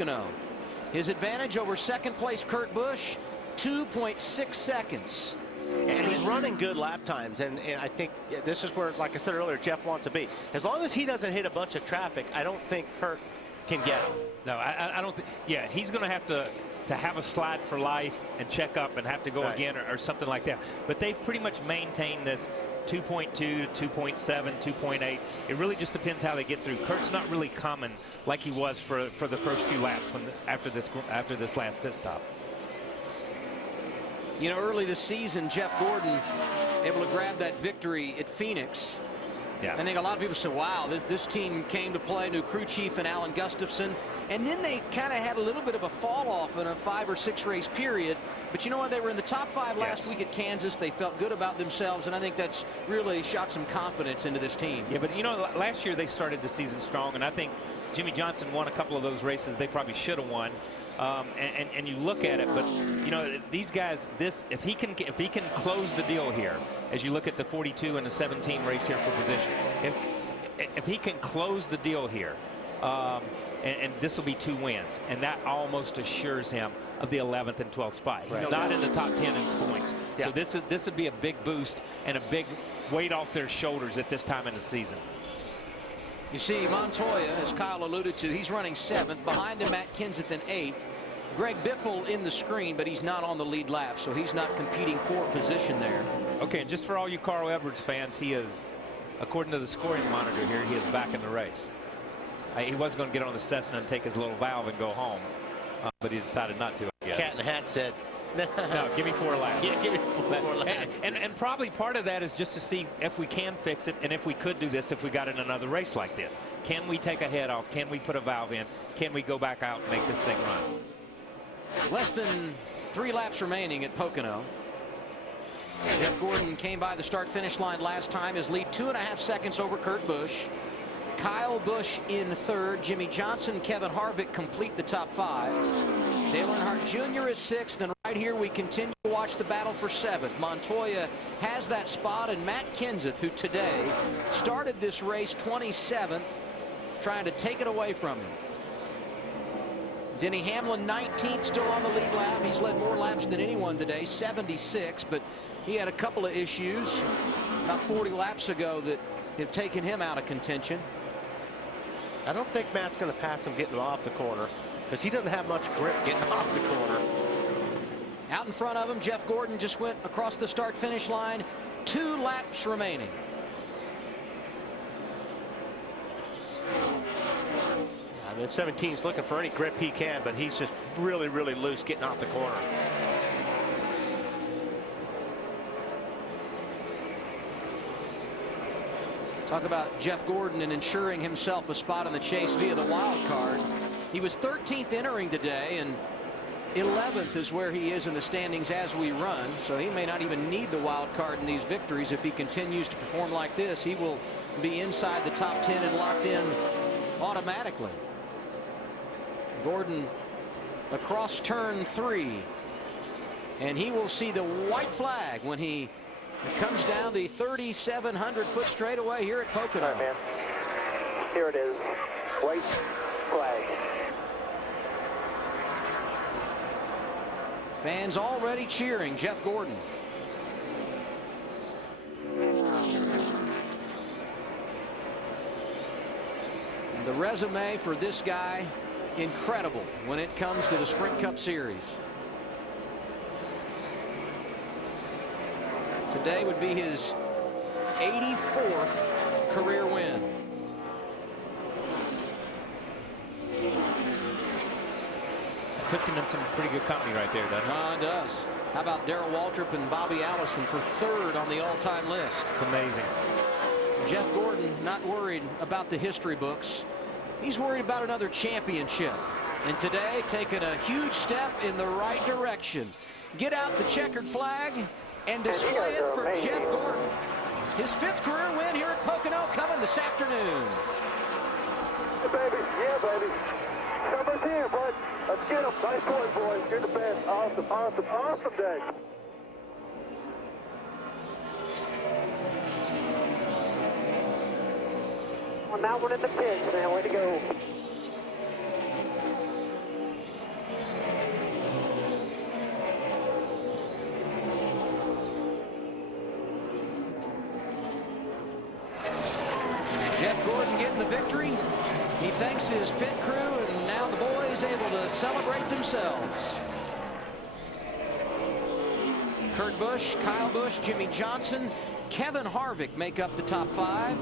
Pocono. His advantage over second place Kurt Busch, 2.6 seconds. And he's running good lap times, and I think this is where, like I said earlier, Jeff wants to be. As long as he doesn't hit a bunch of traffic, I don't think Kurt can get him. No, I don't think. Yeah, he's going to have a slide for life and check up and have to go again or something like that. But they've pretty much maintained this 2.2, 2.7, 2.8. It really just depends how they get through. Kurt's not really coming like he was for the first few laps after this last pit stop. You know, early this season, Jeff Gordon able to grab that victory at Phoenix. Yeah. I think a lot of people say, wow, this team came to play, new crew chief and Alan Gustafson. And then they kind of had a little bit of a fall off in a 5 or 6 race period. But you know what? They were in the top 5 last week at Kansas. They felt good about themselves. And I think that's really shot some confidence into this team. Yeah, but you know, last year they started the season strong. And I think Jimmy Johnson won a couple of those races they probably should have won. And you look at it, but you know, these guys, if he can close the deal here, as you look at the 42 and the 17 race here for position, if he can close the deal here, and this will be 2 wins, and that almost assures him of the 11th and 12th spot. He's not in the top 10 in points, so this would be a big boost and a big weight off their shoulders at this time in the season. You see Montoya, as Kyle alluded to, he's running 7th. Behind him, Matt Kenseth in 8th. Greg Biffle in the screen, but he's not on the lead lap, so he's not competing for position there. Okay, and just for all you Carl Edwards fans, he is, according to the scoring monitor here, he is back in the race. He was going to get on the Cessna and take his little valve and go home, but he decided not to, I guess. Cat in the Hat said, no, give me 4 laps. Yeah, give me 4 laps. And probably part of that is just to see if we can fix it, and if we could do this if we got in another race like this. Can we take a head off? Can we put a valve in? Can we go back out and make this thing run? Less than 3 laps remaining at Pocono. Jeff Gordon came by the start-finish line last time. His lead 2.5 seconds over Kurt Busch. Kyle Busch in 3rd. Jimmy Johnson, Kevin Harvick complete the top 5. Dale Earnhardt Jr. is 6th, and right here we continue to watch the battle for 7th. Montoya has that spot, and Matt Kenseth, who today started this race 27th, trying to take it away from him. Denny Hamlin 19th, still on the lead lap. He's led more laps than anyone today, 76, but he had a couple of issues about 40 laps ago that have taken him out of contention. I don't think Matt's going to pass him getting off the corner, because he doesn't have much grip getting off the corner. Out in front of him, Jeff Gordon just went across the start-finish line. 2 laps remaining. I mean, 17's looking for any grip he can, but he's just really, really loose getting off the corner. Talk about Jeff Gordon and ensuring himself a spot in the chase via the wild card. He was 13th entering today, and 11th is where he is in the standings as we run. So he may not even need the wild card in these victories. If he continues to perform like this, he will be inside the top 10 and locked in automatically. Gordon across turn 3, and he will see the white flag when he comes down the 3,700-foot straightaway here at Pocono. All right, man. Here it is. White flag. Fans already cheering Jeff Gordon. And the resume for this guy, incredible when it comes to the Sprint Cup Series. Today would be his 84th career win. Puts him in some pretty good company right there, doesn't it? It does. How about Darrell Waltrip and Bobby Allison for 3rd on the all-time list? It's amazing. Jeff Gordon not worried about the history books. He's worried about another championship. And today, taking a huge step in the right direction. Get out the checkered flag and display it for Jeff Gordon. His 5th career win here at Pocono coming this afternoon. Yeah, baby. Yeah, baby. Somebody's here, bud. Let's get him. Nice going, boys. You're the best. Awesome, awesome, awesome day. Well, now we're in the pits, man. Way to go. victory. He thanks his pit crew, and now the boys able to celebrate themselves. Kurt Busch, Kyle Busch, Jimmy Johnson, Kevin Harvick make up the top 5.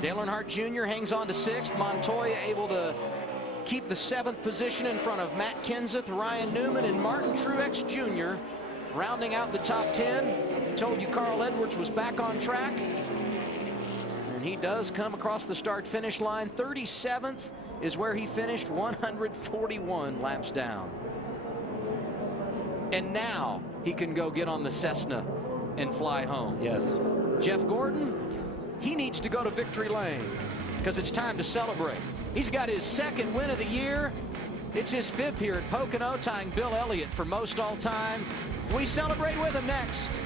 Dale Earnhardt Jr. hangs on to 6th. Montoya able to keep the 7th position in front of Matt Kenseth, Ryan Newman, and Martin Truex Jr. rounding out the top 10. I told you Carl Edwards was back on track. And he does come across the start-finish line. 37th is where he finished, 141 laps down. And now he can go get on the Cessna and fly home. Yes. Jeff Gordon, he needs to go to victory lane because it's time to celebrate. He's got his 2nd win of the year. It's his 5th here at Pocono, tying Bill Elliott for most all time. We celebrate with him next.